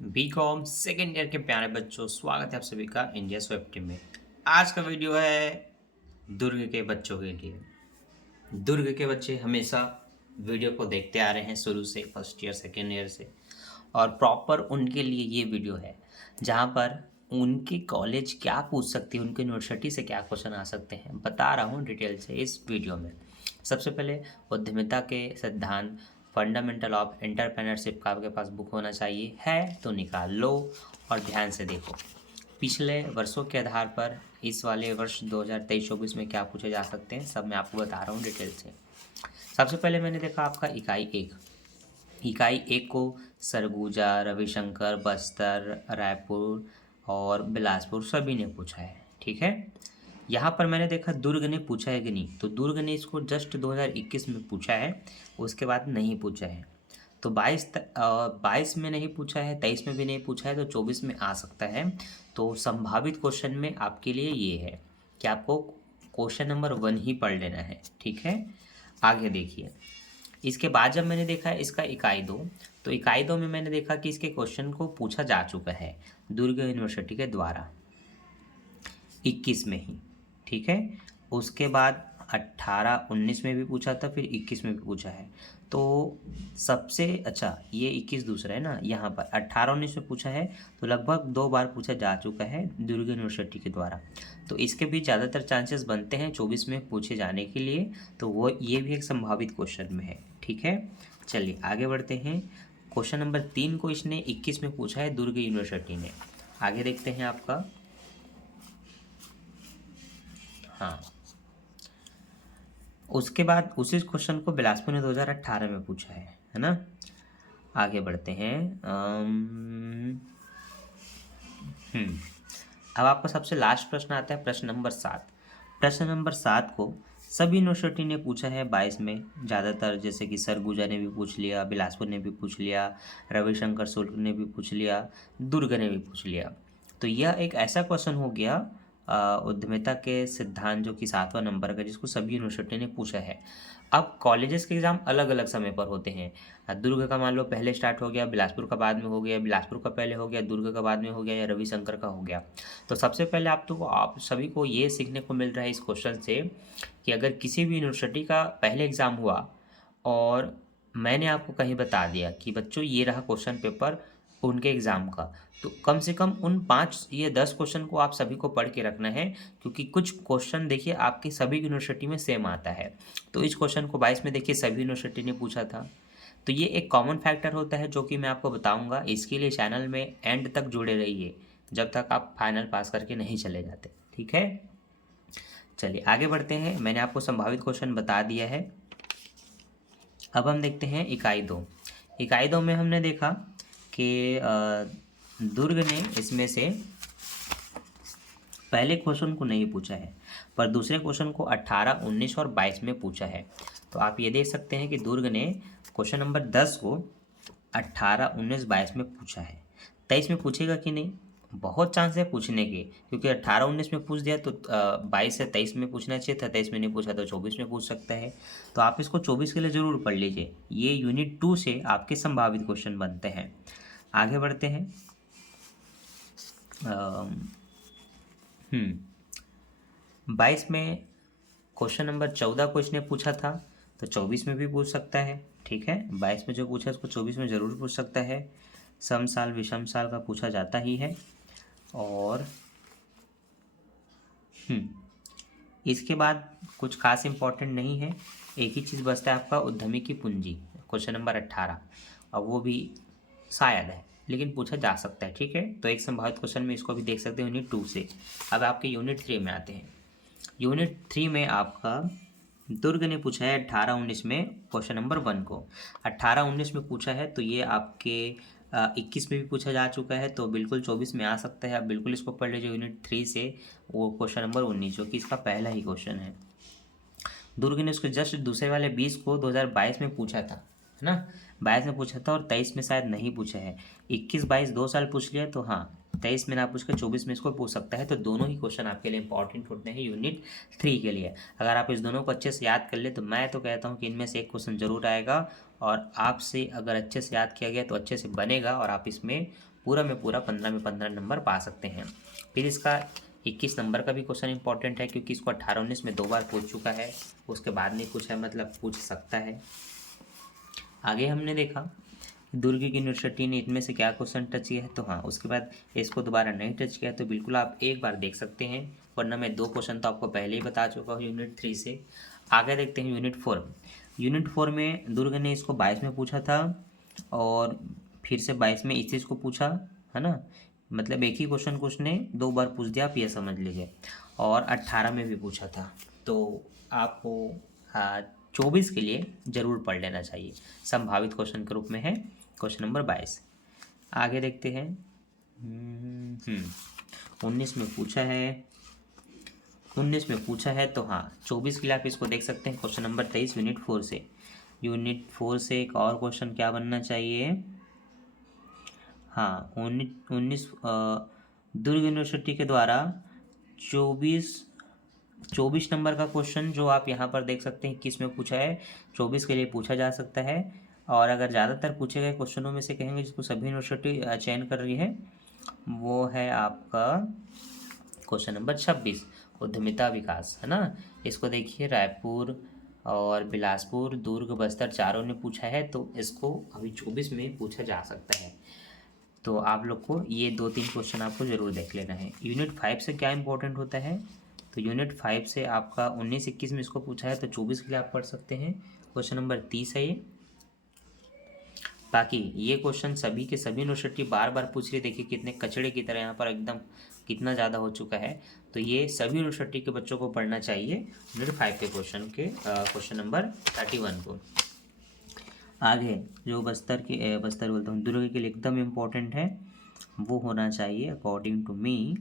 BCom second year के प्यारे बच्चों, स्वागत है आप सभी का इंडिया स्वेप टीम में। आज का वीडियो है दुर्ग के बच्चों के लिए। दुर्ग के बच्चे हमेशा वीडियो को देखते आ रहे हैं शुरू से, फर्स्ट ईयर सेकेंड ईयर से, और प्रॉपर उनके लिए ये वीडियो है जहाँ पर उनके कॉलेज क्या पूछ सकती है, उनके यूनिवर्सिटी से क्या क्वेश्चन आ सकते हैं, बता रहा हूँ डिटेल से इस वीडियो में। सबसे पहले उद्यमिता के सिद्धांत, फंडामेंटल ऑफ एंटरप्रेन्योरशिप का आपके पास बुक होना चाहिए, है तो निकाल लो और ध्यान से देखो। पिछले वर्षों के आधार पर इस वाले वर्ष 2023-24 में क्या पूछे जा सकते हैं, सब मैं आपको बता रहा हूँ डिटेल से। सबसे पहले मैंने देखा आपका इकाई 1 को सरगुजा, रविशंकर, बस्तर, रायपुर और बिलासपुर सभी ने पूछा है, ठीक है। यहाँ पर मैंने देखा दुर्ग ने पूछा है कि नहीं, तो दुर्ग ने इसको जस्ट 2021 में पूछा है, उसके बाद नहीं पूछा है। तो 22 में नहीं पूछा है, 23 में भी नहीं पूछा है, तो 24 में आ सकता है। तो संभावित क्वेश्चन में आपके लिए ये है कि आपको क्वेश्चन नंबर 1 ही पढ़ लेना है, ठीक है। आगे देखिए, इसके बाद जब मैंने देखा है इसका इकाई 2, तो इकाई 2 में मैंने देखा कि इसके क्वेश्चन को पूछा जा चुका है दुर्ग यूनिवर्सिटी के द्वारा 21 में ही, ठीक है। उसके बाद 18-19 में भी पूछा था, फिर 21 में भी पूछा है। तो सबसे अच्छा ये 21 दूसरा है ना, यहाँ पर 18-19 में पूछा है, तो लगभग 2 बार पूछा जा चुका है दुर्ग यूनिवर्सिटी के द्वारा। तो इसके भी ज़्यादातर चांसेस बनते हैं 24 में पूछे जाने के लिए, तो वो ये भी एक संभावित क्वेश्चन में है, ठीक है। चलिए आगे बढ़ते हैं। क्वेश्चन नंबर 3 को इसने 21 में पूछा है दुर्ग यूनिवर्सिटी ने। आगे देखते हैं आपका, हाँ, उसके बाद उसी क्वेश्चन को बिलासपुर ने 2018 में पूछा है ना। आगे बढ़ते हैं। अब आपका सबसे लास्ट प्रश्न आता है, प्रश्न नंबर 7। प्रश्न नंबर 7 को सभी यूनिवर्सिटी ने पूछा है 22 में ज़्यादातर, जैसे कि सरगुजा ने भी पूछ लिया, बिलासपुर ने भी पूछ लिया, रविशंकर शुक्ल ने भी पूछ लिया, दुर्ग ने भी पूछ लिया। तो यह एक ऐसा क्वेश्चन हो गया उद्यमिता के सिद्धांत, जो कि 7वां नंबर का, जिसको सभी यूनिवर्सिटी ने पूछा है। अब कॉलेजेस के एग्ज़ाम अलग अलग समय पर होते हैं। दुर्ग का मान लो पहले स्टार्ट हो गया, बिलासपुर का बाद में हो गया, बिलासपुर का पहले हो गया, दुर्ग का बाद में हो गया, या रविशंकर का हो गया। तो सबसे पहले आप सभी को ये सीखने को मिल रहा है इस क्वेश्चन से कि अगर किसी भी यूनिवर्सिटी का पहले एग्ज़ाम हुआ और मैंने आपको कहीं बता दिया कि बच्चों ये रहा क्वेश्चन पेपर उनके एग्ज़ाम का, तो कम से कम उन 5 या 10 क्वेश्चन को आप सभी को पढ़ के रखना है, क्योंकि कुछ क्वेश्चन देखिए आपकी सभी यूनिवर्सिटी में सेम आता है। तो इस क्वेश्चन को 22 में देखिए सभी यूनिवर्सिटी ने पूछा था। तो ये एक कॉमन फैक्टर होता है जो कि मैं आपको बताऊंगा। इसके लिए चैनल में एंड तक जुड़े रहिए जब तक आप फाइनल पास करके नहीं चले जाते, ठीक है। चलिए आगे बढ़ते हैं। मैंने आपको संभावित क्वेश्चन बता दिया है। अब हम देखते हैं इकाई 2। इकाई 2 में हमने देखा कि दुर्ग ने इसमें से पहले क्वेश्चन को नहीं पूछा है, पर दूसरे क्वेश्चन को 18, 19 और 22 में पूछा है। तो आप ये देख सकते हैं कि दुर्ग ने क्वेश्चन नंबर 10 को 18, 19, 22 में पूछा है। 23 में पूछेगा कि नहीं, बहुत चांस है पूछने के, क्योंकि 18, 19 में पूछ दिया तो 22 से 23 में पूछना चाहिए था, 23 में नहीं पूछा तो 24 में पूछ सकता है। तो आप इसको 24 के लिए ज़रूर पढ़ लीजिए, ये यूनिट 2 से आपके संभावित क्वेश्चन बनते हैं। आगे बढ़ते हैं। 22 में क्वेश्चन नंबर 14 को इसने पूछा था, तो 24 में भी पूछ सकता है, ठीक है। 22 में जो पूछा उसको 24 में ज़रूर पूछ सकता है। सम साल विषम साल का पूछा जाता ही है। और इसके बाद कुछ खास इम्पोर्टेंट नहीं है, एक ही चीज़ बचता है आपका, उद्यमी की पूंजी, क्वेश्चन नंबर 18, और वो भी शायद है लेकिन पूछा जा सकता है, ठीक है। तो एक संभावित क्वेश्चन में इसको भी देख सकते हैं यूनिट 2 से। अब आपके यूनिट 3 में आते हैं। यूनिट 3 में आपका दुर्ग ने पूछा है 18-19 में क्वेश्चन नंबर 1 को। 18-19 में पूछा है तो ये आपके 21 में भी पूछा जा चुका है, तो बिल्कुल 24 में आ सकता है। आप बिल्कुल इसको पढ़ लीजिए यूनिट 3 से, वो क्वेश्चन नंबर 19 जो कि इसका पहला ही क्वेश्चन है। दुर्ग ने उसके जस्ट दूसरे वाले 20 को 2022 में पूछा था, है ना। 22 में पूछा था और 23 में शायद नहीं पूछा है। 21-22 2 साल पूछ लिया, तो हाँ 23 में ना पूछ कर 24 में इसको पूछ सकता है। तो दोनों ही क्वेश्चन आपके लिए इंपॉर्टेंट होते हैं यूनिट 3 के लिए। अगर आप इस दोनों को अच्छे से याद कर ले तो मैं तो कहता हूँ कि इनमें से एक क्वेश्चन जरूर आएगा, और आपसे अगर अच्छे से याद किया गया तो अच्छे से बनेगा, और आप इसमें पूरा में पूरा 15 में 15 नंबर पा सकते हैं। फिर इसका 21 नंबर का भी क्वेश्चन इंपॉर्टेंट है, क्योंकि इसको 18-19 में 2 बार पूछ चुका है, उसके बाद नहीं पूछा है, मतलब पूछ सकता है। आगे हमने देखा दुर्ग की यूनिवर्सिटी ने इनमें से क्या क्वेश्चन टच किया है, तो हाँ उसके बाद इसको दोबारा नहीं टच किया, तो बिल्कुल आप एक बार देख सकते हैं, वरना मैं 2 क्वेश्चन तो आपको पहले ही बता चुका हूँ यूनिट 3 से। आगे देखते हैं यूनिट 4। यूनिट 4 में दुर्ग ने इसको 22 में पूछा था, और फिर से 22 में इस चीज़ को पूछा, है ना, मतलब एक ही क्वेश्चन को उसने 2 बार पूछ दिया, आप ये समझ लीजिए, और 18 में भी पूछा था। तो आपको 24 के लिए ज़रूर पढ़ लेना चाहिए, संभावित क्वेश्चन के रूप में है क्वेश्चन नंबर 22। आगे देखते हैं 19 में पूछा है, 19 में पूछा है, तो हाँ 24 के लिए आप इसको देख सकते हैं, क्वेश्चन नंबर 23 यूनिट 4 से। यूनिट 4 से एक और क्वेश्चन क्या बनना चाहिए, हाँ 19 दुर्ग यूनिवर्सिटी के द्वारा 24 नंबर का क्वेश्चन जो आप यहाँ पर देख सकते हैं किस में पूछा है, 24 के लिए पूछा जा सकता है। और अगर ज़्यादातर पूछे गए क्वेश्चनों में से कहेंगे जिसको सभी यूनिवर्सिटी चयन कर रही है, वो है आपका क्वेश्चन नंबर 26 उद्यमिता विकास, है ना। इसको देखिए रायपुर और बिलासपुर, दुर्ग, बस्तर चारों ने पूछा है, तो इसको अभी 24 में पूछा जा सकता है। तो आप लोग को ये 2-3 क्वेश्चन आपको ज़रूर देख लेना है। यूनिट 5 से क्या इंपॉर्टेंट होता है, तो यूनिट 5 से आपका 19-21 में इसको पूछा है, तो 24 के लिए आप पढ़ सकते हैं, क्वेश्चन नंबर 30 है ये। बाकी ये क्वेश्चन सभी के सभी यूनिवर्सिटी बार बार पूछ रही है, देखिए कितने कचड़े की तरह यहाँ पर एकदम कितना ज़्यादा हो चुका है। तो ये सभी यूनिवर्सिटी के बच्चों को पढ़ना चाहिए यूनिट 5 के क्वेश्चन नंबर 31 को। आगे जो बस्तर बोलता हूँ दुर्ग के लिए एकदम इम्पोर्टेंट है, वो होना चाहिए अकॉर्डिंग टू मी,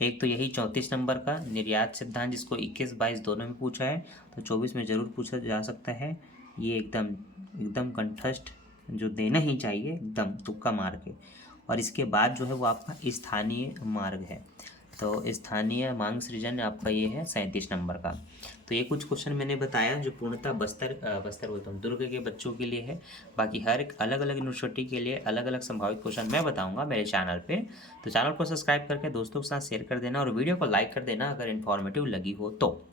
एक तो यही 34 नंबर का निर्यात सिद्धांत, जिसको 21-22 दोनों में पूछा है, तो 24 में ज़रूर पूछा जा सकता है। ये एकदम कंठस्थ जो देना ही चाहिए, एकदम तुक्का मार के। और इसके बाद जो है वो आपका स्थानीय मार्ग है, तो स्थानीय मांग सृजन आपका ये है 37 नंबर का। तो ये कुछ क्वेश्चन मैंने बताया जो पूर्णतः बस्तर बोलता हूँ दुर्ग के बच्चों के लिए है। बाकी हर एक अलग अलग यूनिवर्सिटी के लिए अलग अलग संभावित क्वेश्चन मैं बताऊंगा मेरे चैनल पे। तो चैनल को सब्सक्राइब करके दोस्तों के साथ शेयर कर देना, और वीडियो को लाइक कर देना अगर इन्फॉर्मेटिव लगी हो तो।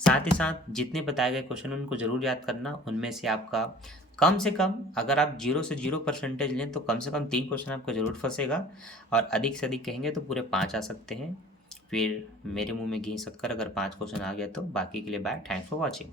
साथ ही साथ जितने बताए गए क्वेश्चन उनको ज़रूर याद करना, उनमें से आपका कम से कम अगर आप 0 से 0% लें तो कम से कम 3 क्वेश्चन आपको ज़रूर फंसेगा, और अधिक से अधिक कहेंगे तो पूरे 5 आ सकते हैं। फिर मेरे मुंह में घी शक्कर, अगर 5 क्वेश्चन आ गया तो। बाकी के लिए बाय, थैंक्स फॉर वॉचिंग।